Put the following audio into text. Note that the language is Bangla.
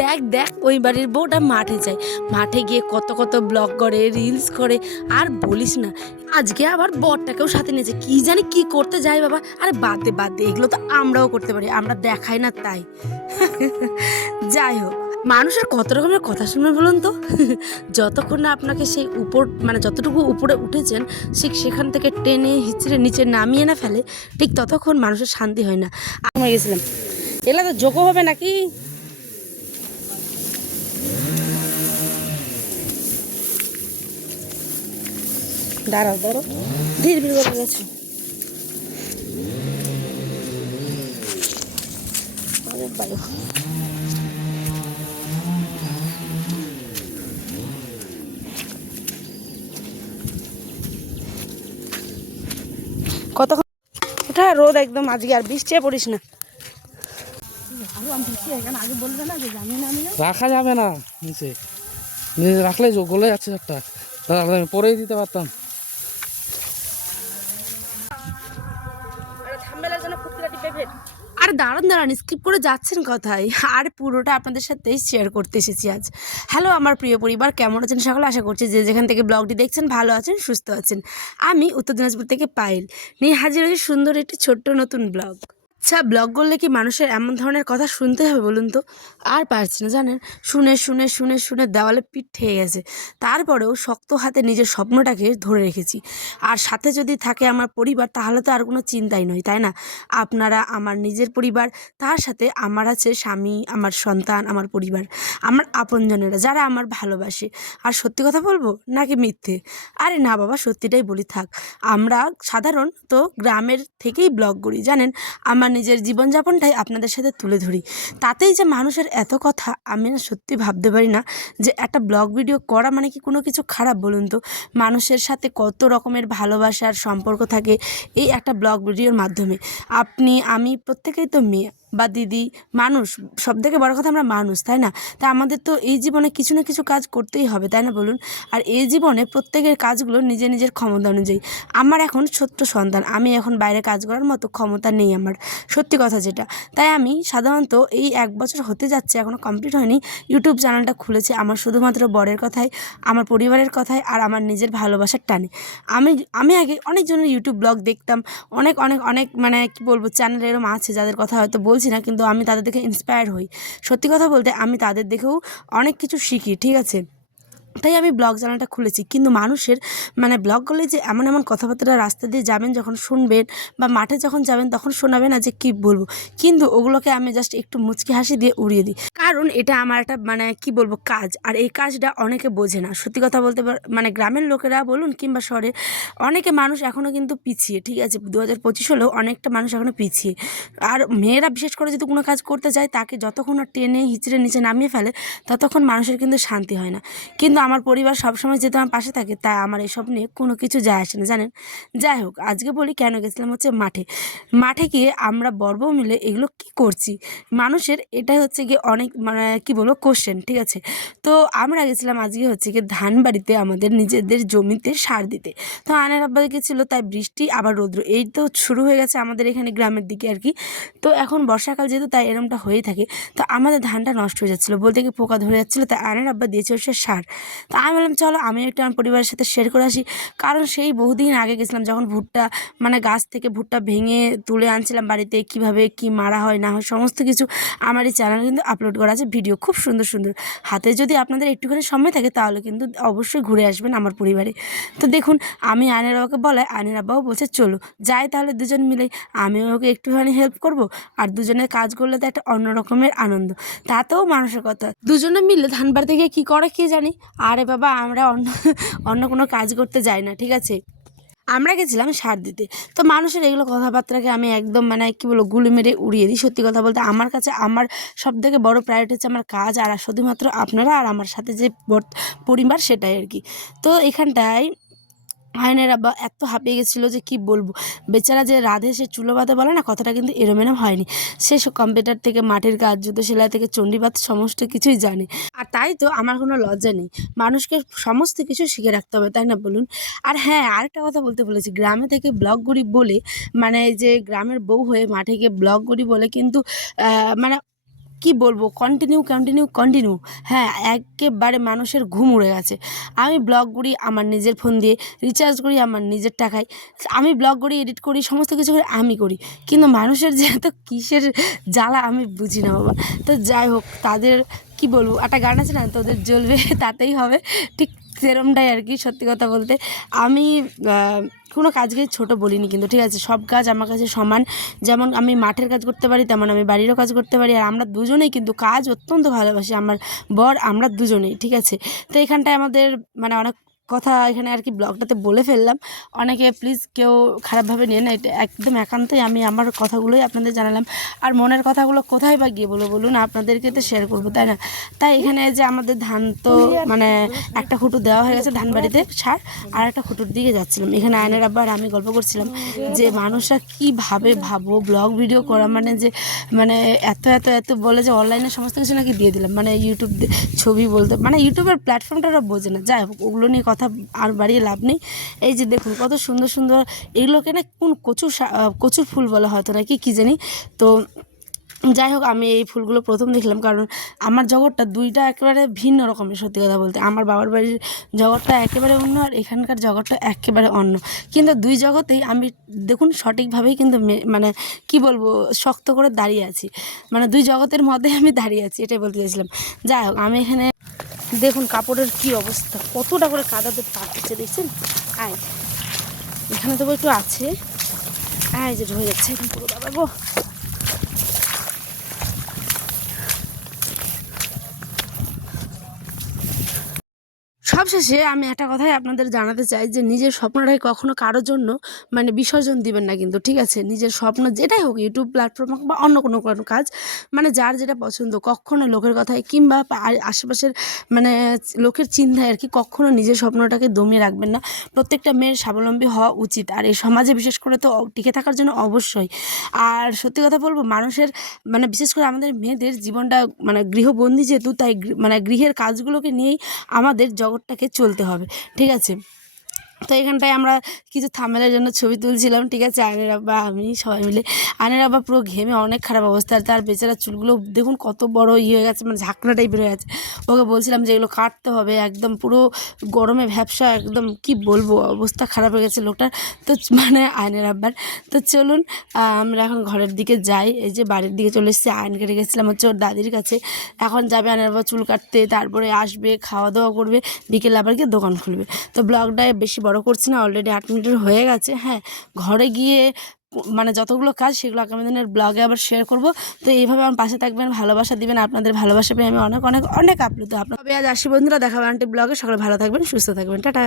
দেখ দেখ ওই বাড়ির বউটা মাঠে যায়, মাঠে গিয়ে কত কত ব্লগ করে, রিলস করে। আর বলিস না, আজকে আবার বরটাকেও সাথে নিয়েছে, কি জানি কি করতে যায় বাবা। আরে বাদ দে বাদ দে, এগুলো তো আমরাও করতে পারি, আমরা দেখাই না তাই। যাই হোক, মানুষের কত রকমের কথা শুনবেন বলুন তো। যতক্ষণ না আপনাকে সেই উপর মানে যতটুকু উপরে উঠেছেন ঠিক সেখান থেকে টেনে হিচড়ে নিচে নামিয়ে না ফেলে, ঠিক ততক্ষণ মানুষের শান্তি হয় না। আমি গেছিলাম, এগুলো তো যোগ্য হবে নাকি? দাঁড়াও দাঁড়াও, ধীরে ধীরে করে গেছো। কতক্ষণ ওঠা রোদ একদম, আজকে আর বৃষ্টি পড়িস না। আগে বলবে না যে জানি না, আমি রাখা যাবে না নিচে, নিচে রাখলে গলে যাচ্ছে একটা, আমি পরেই দিতে পারতাম। আর দাঁড়ান দাঁড়ান, স্কিপ করে যাচ্ছেন কথায়, আর পুরোটা আপনাদের সাথে শেয়ার করতে এসেছি আজ। হ্যালো আমার প্রিয় পরিবার, কেমন আছেন সকলে? আশা করছি যে যেখান থেকে ব্লগটি দেখছেন ভালো আছেন, সুস্থ আছেন। আমি উত্তর দিনাজপুর থেকে পায়েল নিয়ে হাজির হয়েছি সুন্দর একটি ছোট্ট নতুন ব্লগ। আচ্ছা, ব্লগ করলে কি মানুষের এমন ধরনের কথা শুনতে হবে বলুন তো? আর পারছি না জানেন, শুনে শুনে শুনে শুনে দেওয়ালে পিঠ ঠেয়ে গেছে। তারপরেও শক্ত হাতে নিজের স্বপ্নটাকে ধরে রেখেছি। আর সাথে যদি থাকে আমার পরিবার, তাহলে তো আর কোনো চিন্তাই নয়, তাই না? আপনারা আমার নিজের পরিবার, তার সাথে আমার আছে স্বামী, আমার সন্তান, আমার পরিবার, আমার আপনজনেরা যারা আমার ভালোবাসে। আর সত্যি কথা বলবো নাকি মিথ্যে? আরে না বাবা, সত্যিটাই বলি থাক। আমরা সাধারণত গ্রামের থেকেই ব্লগ করি জানেন, আমার নিজের জীবনযাপনটাই আপনাদের সাথে তুলে ধরি। তাতেই যে মানুষের এত কথা, আমি না সত্যি ভাবতে পারি না যে একটা ব্লগ ভিডিও করা মানে কি কোনো কিছু খারাপ বলুন তো? মানুষের সাথে কত রকমের ভালোবাসার সম্পর্ক থাকে এই একটা ব্লগ ভিডিওর মাধ্যমে। আপনি আমি প্রত্যেকেই তো মেয়ে বা দিদি, মানুষ, সব থেকে বড় কথা আমরা মানুষ, তাই না? তা আমাদের তো এই জীবনে কিছু না কিছু কাজ করতেই হবে, তাই না বলুন? আর এই জীবনে প্রত্যেকের কাজগুলো নিজের নিজের ক্ষমতা অনুযায়ী। আমার এখন ছোট্ট সন্তান, আমি এখন বাইরে কাজ করার মতো ক্ষমতা নেই আমার, সত্যি কথা যেটা। তাই আমি সাধারণত এই 1 বছর হতে যাচ্ছে, এখনও কমপ্লিট হয়নি, ইউটিউব চ্যানেলটা খুলেছি আমার শুধুমাত্র বরের কথায়, আমার পরিবারের কথায় আর আমার নিজের ভালোবাসার টানে। আমি আমি আগে অনেকজনের ইউটিউব ব্লগ দেখতাম, অনেক অনেক অনেক মানে কি বলবো, চ্যানেল এরম আছে যাদের কথা হয়তো বলছি না, কিন্তু আমি তাদের দেখে ইন্সপায়ার হই। সত্যি কথা বলতে আমি তাদের দেখেও অনেক কিছু শিখি, ঠিক আছে? তাই আমি ব্লগ চ্যানেলটা খুলেছি। কিন্তু মানুষের মানে ব্লগ করলে যে এমন এমন কথাবার্তা রাস্তা দিয়ে যাবেন যখন শুনবেন, বা মাঠে যখন যাবেন তখন শোনাবে না যে কী বলবো, কিন্তু ওগুলোকে আমি জাস্ট একটু মুচকি হাসি দিয়ে উড়িয়ে দিই। কারণ এটা আমার একটা মানে কি বলবো কাজ, আর এই কাজটা অনেকে বোঝে না। সত্যি কথা বলতে মানে গ্রামের লোকেরা বলুন কিংবা শহরে, অনেকে মানুষ এখনও কিন্তু পিছিয়ে, ঠিক আছে? 2025 হলেও অনেকটা মানুষ এখনও পিছিয়ে। আর মেয়েরা বিশেষ করে যদি কোনো কাজ করতে যায়, তাকে যতক্ষণ না টেনে হিচড়ে নিচে নামিয়ে ফেলে ততক্ষণ মানুষের কিন্তু শান্তি হয় না। কিন্তু আমার পরিবার সবসময় যেহেতু আমার পাশে থাকে, তাই আমার এসব নিয়ে কোনো কিছু যায় আসে না জানেন। যাই হোক, আজকে বলি কেন গেছিলাম হচ্ছে মাঠে। মাঠে গিয়ে আমরা বউ মিলে এগুলো কি করছি, মানুষের এটাই হচ্ছে গিয়ে অনেক মানে কি বলবো কোশ্চেন, ঠিক আছে? তো আমরা গেছিলাম আজকে হচ্ছে গিয়ে ধান বাড়িতে আমাদের নিজেদের জমিতে সার দিতে। তো আনের আব্বা গেছিলো, তাই বৃষ্টি আবার রৌদ্র এই তো শুরু হয়ে গেছে আমাদের এখানে গ্রামের দিকে আর কি। তো এখন বর্ষাকাল যেহেতু, তাই এরমটা হয়েই থাকে। তো আমাদের ধানটা নষ্ট হয়ে যাচ্ছিলো, বলতে কি পোকা ধরে যাচ্ছিলো, তাই আনের আব্বা দিয়েছে হচ্ছে সার। তা আমি বললাম চলো আমি একটু আমার পরিবারের সাথে শেয়ার করে আসি। কারণ সেই বহুদিন আগে গেছিলাম, যখন ভুট্টা মানে গাছ থেকে ভুট্টা ভেঙে তুলে আনছিলাম বাড়িতে, কিভাবে কি মারা হয় না হয় সমস্ত কিছু আমার এই চ্যানেলে কিন্তু আপলোড করা আছে ভিডিও, খুব সুন্দর সুন্দর। হাতে যদি আপনাদের একটুখানি সময় থাকে তাহলে কিন্তু অবশ্যই ঘুরে আসবেন আমার পরিবারে। তো দেখুন, আমি আয়নের বাবাকে বলে, আয়নের বাবাও বলছে চলো যাই তাহলে দুজন মিলেই, আমিও ওকে একটুখানি হেল্প করব, আর দুজনের কাজ করলে তো একটা অন্য রকমের আনন্দ। তাতেও মানুষের কথা, দুজনে মিলে ধান বাড়িতে গিয়ে কী করে কে জানি। আরে বাবা, আমরা অন্য অন্য কোনো কাজ করতে যাই না, ঠিক আছে? আমরা গেছিলাম সার দিতে। তো মানুষের এগুলো কথাবার্তাকে আমি একদম মানে কী বলবো গুলি মেরে উড়িয়ে দিই। সত্যি কথা বলতে আমার কাছে আমার সবথেকে বড় প্রায়োরিটি হচ্ছে আমার কাজ, আর শুধুমাত্র আপনারা আর আমার সাথে যে পরিবার, সেটাই আর কি। তো এখানটায় আয়নের আব্বা এত হাঁপিয়ে গেছিলো যে কি বলবো। বেচারা যে রাধে সে চুলো বাঁধে বলে না, কথাটা কিন্তু এরম এরম হয়নি। সে কম্পিউটার থেকে মাটির কাজ, জুতো সেলাই থেকে চণ্ডীপাঠ সমস্ত কিছুই জানে। আর তাই তো আমার কোনো লজ্জা নেই, মানুষকে সমস্ত কিছু শিখে রাখতে হবে, তাই না বলুন? আর হ্যাঁ, আরেকটা কথা বলতে বলেছি, গ্রামে থেকে ব্লগ করি বলে মানে যে গ্রামের বউ হয়ে মাঠে গিয়ে ব্লগ করি বলে কিন্তু মানে কি বলবো, কন্টিনিউ, হ্যাঁ একেবারে মানুষের ঘুম উড়ে গেছে। আমি ব্লগ করি আমার নিজের ফোন দিয়ে, রিচার্জ করি আমার নিজের টাকায়, আমি ব্লগ করি, এডিট করি, সমস্ত কিছু করি আমি করি, কিন্তু মানুষের যে এত কিসের জ্বালা আমি বুঝি না বাবা। তো যাই হোক, তাদের কি বলবো, একটা গান আছে না, তোদের জ্বলবে তাতেই হবে, ঠিক সেরমটাই আর কি। সত্যি কথা বলতে আমি কোনো কাজকে ছোট বলিনি কিন্তু, ঠিক আছে, সব কাজ আমার কাছে সমান। যেমন আমি মাঠের কাজ করতে পারি, তেমন আমি বাড়িরও কাজ করতে পারি। আর আমরা দুজনেই কিন্তু কাজ অত্যন্ত ভালোবাসি, আমার বর আমরা দুজনেই, ঠিক আছে। তো এখানটায় আমাদের মানে অনেক কথা এখানে আর কি ব্লগটাতে বলে ফেললাম। অনেকে প্লিজ কেউ খারাপভাবে নিয়ে না, এটা একদম একান্তই আমি আমার কথাগুলোই আপনাদের জানালাম। আর মনের কথাগুলো কোথায় বা গিয়ে বলুন, আপনাদেরকে তো শেয়ার করবো, তাই না? তাই এখানে যে আমাদের ধান তো মানে একটা খুঁটু দেওয়া হয়ে গেছে ধান বাড়িতে সার, আর একটা খুঁটুর দিকে যাচ্ছিলাম। এখানে আয়নের আব্বা আর আমি গল্প করছিলাম যে মানুষরা কীভাবে ভাবো ব্লগ ভিডিও করা মানে যে মানে এত বলে যে অনলাইনে সমস্ত কিছু নাকি দিয়ে দিলাম, মানে ইউটিউব ছবি বলতে, মানে ইউটিউবের প্ল্যাটফর্মটা ওরা বোঝে না। যাই হোক, ওগুলো নিয়ে কথা আর বাড়িয়ে লাভ নেই। এই যে দেখুন কত সুন্দর সুন্দর এগুলোকে না কোন কচুর ফুল বলা হয়তো নাকি কী জানি। তো যাই হোক, আমি এই ফুলগুলো প্রথম দেখলাম, কারণ আমার জগৎটা দুইটা একেবারে ভিন্ন রকমের। সত্যি কথা বলতে আমার বাবার বাড়ির জগৎটা একেবারে অন্য, আর এখানকার জগৎটা একেবারে অন্য। কিন্তু দুই জগতেই আমি দেখুন সঠিকভাবেই কিন্তু মানে কি বলবো, শক্ত করে দাঁড়িয়ে আছি, মানে দুই জগতের মধ্যে আমি দাঁড়িয়ে আছি, এটাই বলতে চাইছিলাম। যাই হোক, আমি এখানে দেখুন কাপড়ের কি অবস্থা, কতটা করে কাদাতে পাচ্ছে দেখছেন। আয় এখানে তো একটু আছে, আয় যে হয়ে যাচ্ছে এখন পুরো, বাবা গো। সবশেষে আমি একটা কথাই আপনাদের জানাতে চাই যে নিজের স্বপ্নটাকে কখনো কারোর জন্য মানে বিসর্জন দিবেন না কিন্তু, ঠিক আছে। নিজের স্বপ্ন যেটাই হোক, ইউটিউব প্ল্যাটফর্ম হোক বা অন্য কোনো কাজ, মানে যার যেটা পছন্দ, কখনো লোকের কথায় কিংবা আশেপাশের মানে লোকের চিন্তায় আর কি কখনো নিজের স্বপ্নটাকে দমিয়ে রাখবেন না। প্রত্যেকটা মেয়ের স্বাবলম্বী হওয়া উচিত, আর এই সমাজে বিশেষ করে তো টিকে থাকার জন্য অবশ্যই। আর সত্যি কথা বলবো, মানুষের মানে বিশেষ করে আমাদের মেয়েদের জীবনটা মানে গৃহবন্দী যেহেতু, তাই মানে গৃহের কাজগুলোকে নিয়েই আমাদের জগৎটাকে চলতে হবে, ঠিক আছে। তো এখানটায় আমরা কিছু থাম্বনেলের জন্য ছবি তুলছিলাম, ঠিক আছে, আয়নের আব্বা আমি সবাই মিলে। আয়নের আব্বা পুরো ঘেমে অনেক খারাপ অবস্থা, আর তার বেচারা চুলগুলো দেখুন কত বড় হয়ে গেছে, মানে ঝাঁকড়া টাইপের হয়ে গেছে। ওকে বলছিলাম যে এগুলো কাটতে হবে, একদম পুরো গরমে ভ্যাপসা, একদম কি বলবো, অবস্থা খারাপ হয়ে গেছে লোকটার। তো মানে আয়নের আব্বার। তো চলুন আমরা এখন ঘরের দিকে যাই। এই যে বাড়ির দিকে চলে এসেছি, আয়ন কেটে গেছিলাম হচ্ছে ওর দাদির কাছে, এখন যাবে আয়নের আব্বা চুল কাটতে, তারপরে আসবে, খাওয়া দাওয়া করবে, বিকেলে আবার গিয়ে দোকান খুলবে। তো ব্লগটায় বেশি বড় করছি না, অলরেডি 8 মিনিটের হয়ে গেছে। হ্যাঁ, ঘরে গিয়ে মানে যতগুলো কাজ সেগুলো আগামী দিনের ব্লগে আবার শেয়ার করব। তো এইভাবে আমার পাশে থাকবেন, ভালোবাসা দিবেন, আপনাদের ভালোবাসা পেয়ে আমি অনেক অনেক অনেক আপ্লুত। আপনার আজ আসি বন্ধুরা, দেখাবো আন্টি ব্লগে। সকলে ভালো থাকবেন, সুস্থ থাকবেন, টাটা।